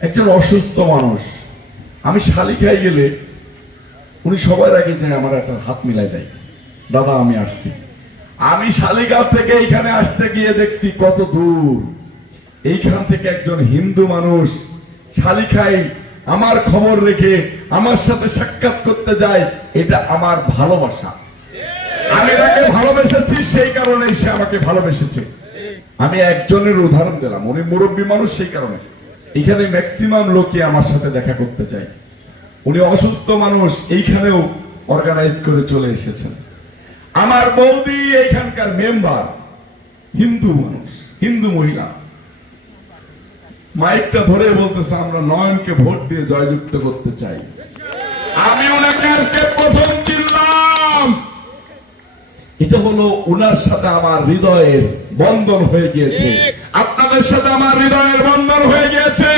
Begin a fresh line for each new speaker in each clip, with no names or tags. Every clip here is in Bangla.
একজন অসুস্থ মানুষ। আমি শালিখায় গেলে উনি সবার আগে যে আমার একটা হাত মিলাই দেয়। দাদা, আমি আসছি। আমি শালিগাঁও থেকে এইখানে আসতে গিয়ে দেখছি কত দূর। এইখান থেকে একজন হিন্দু মানুষ শালিখাই আমার খবর রেখে আমার সাথে সাক্ষাৎ করতে যায়, এটা আমার ভালোবাসা। আমি তাকে ভালোবেসেছি, সেই কারণে সে আমাকে ভালোবেসেছে। আমি একজনের উদাহরণ দিলাম, উনি মুরব্বী মানুষ সেই কারণে। এখানে ম্যাক্সিমাম লোকই আমার সাথে দেখা করতে চায়। উনি অসুস্থ মানুষ, এইখানেও অর্গানাইজ করে চলে এসেছেন। আমার বৌদি এইখানকার মেম্বার হিন্দু মানুষ, হিন্দু মহিলা। মাইকটা ধরে বলতেছে, আমরা নয়নকে ভোট দিয়ে জয়যুক্ত করতে চাই। আমি ওনাকে আজকে প্রথম চিনলাম। এটা হলো ওনার সাথে আমার হৃদয়ের বন্ধন হয়ে গিয়েছে। আপনাদের সাথে আমার হৃদয়ের বন্ধন হয়ে গিয়েছে।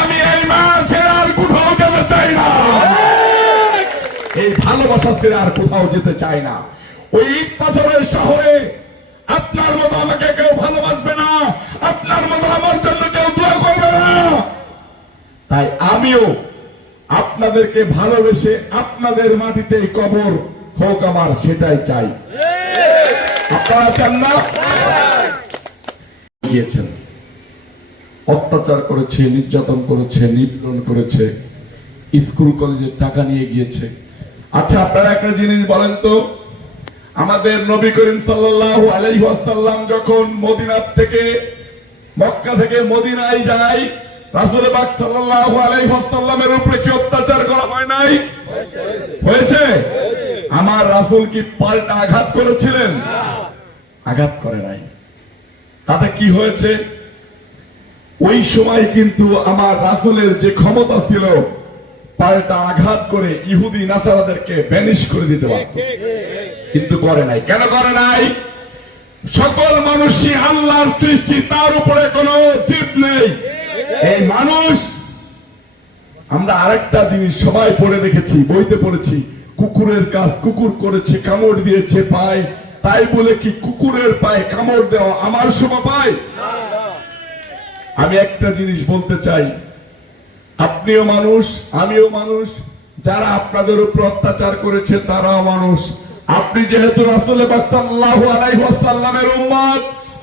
আমি এই মা ছেড়ে আর কোথাও যেতে চাই না। এই ভালোবাসা ছেড়ে আর কোথাও যেতে চাই না। ওই ইট পাথরের শহরে আপনার মতো আমাকে কেউ ভালোবাসবে না। আপনার মতো আমার জন্য কেউ দোয়া করবে না। তাই আমিও আপনাদেরকে ভালোবেসে আপনাদের মাটিতে কবর হোক আমার, সেটাই চাই। আপনারা চান না? গিয়েছেন। অত্যাচার করেছে, নির্যাতন করেছে, নিপীড়ন করেছে, স্কুল কলেজের টাকা নিয়ে গিয়েছে। আচ্ছা আপনারা একটা জিনিস বলেন তো? আমাদের নবী করিম সাল্লাল্লাহু আলাইহি ওয়াসাল্লাম যখন মদিনার থেকে, মক্কা থেকে মদিনায় যায় আমার রাসূল কি পাল্টা আঘাত করেছিলেন? আঘাত করে নাই। তাতে কি হয়েছে? ওই সময় কিন্তু আমার রাসূলের যে ক্ষমতা ছিল, পাল্টা আঘাত করে ইহুদি নাসারাদেরকে ব্যানিশ করে দিতে পারত। কিন্তু করে নাই। কেন করে নাই? সকল মানুষই আল্লাহর সৃষ্টি, তার উপরে কোনো জিত নেই। এই মানুষ! আমরা আরেকটা জিনিস সবাই পড়ে দেখেছি, বইতে পড়েছি। কুকুরের কাজ কুকুর করেছে, কামড় দিয়েছে পায় তাই বলে কি কুকুরের পায়ে কামড় দেওয়া আমার শোভা পায়? আমি একটা জিনিস বলতে চাই। আপনিও মানুষ, আমিও মানুষ। যারা আপনাদের উপর অত্যাচার করেছে, তারাও মানুষ। আপনি যেহেতু রাসূল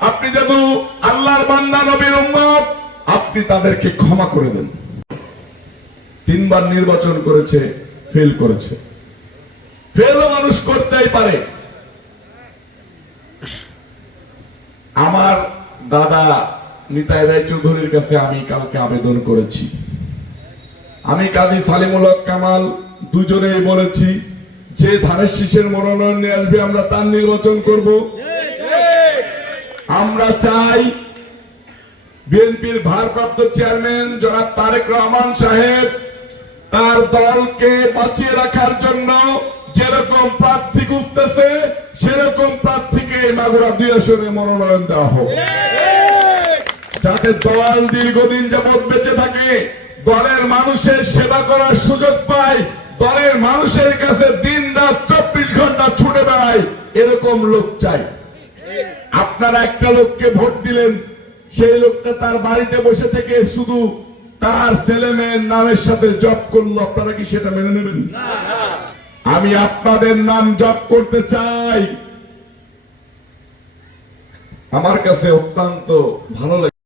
আপনি যেহেতু আল্লাহর বান্দা, নবীর উম্মত আপনি তাদেরকে ক্ষমা করে দেন। তিনবার নির্বাচন করেছে ফেল করেছে। ফেলও মানুষ করতেই পারে। আমার দাদা নিতাই রায় চৌধুরীর কাছে আমি কালকে আবেদন করেছি। আমি কাজী সালিমুল হক কামাল দুজনেই বলেছি যে ধানের শীষের মনোনয়ন নিয়ে আসবে আমরা তার নির্বাচন করব। আমরা চাই বিএনপির ভারপ্রাপ্ত চেয়ারম্যান জনাব তারেক রহমান সাহেব তার দলকে বাঁচিয়ে রাখার জন্য যেরকম প্রার্থী খুঁজতেছে, সেরকম প্রার্থীকে মাগুরা দুই আসনে মনোনয়ন দেওয়া হোক। যাতে দল দীর্ঘদিন যাবৎ বেঁচে থাকে, দলের মানুষের সেবা করার সুযোগ পায়, দলের মানুষের কাছে দিন রাত চব্বিশ ঘণ্টা ছুটে বেড়ায়, এরকম লোক চাই। আপনারা একটা লোককে ভোট দিলেন সেই লোকটা তার বাড়িতে বসে থেকে শুধু তার ছেলে মেয়ের নামের সাথে জপ করল। আপনারা কি সেটা মেনে নেবেন? আমি আপনাদের নাম জপ করতে চাই। আমার কাছে অত্যন্ত ভালো লাগে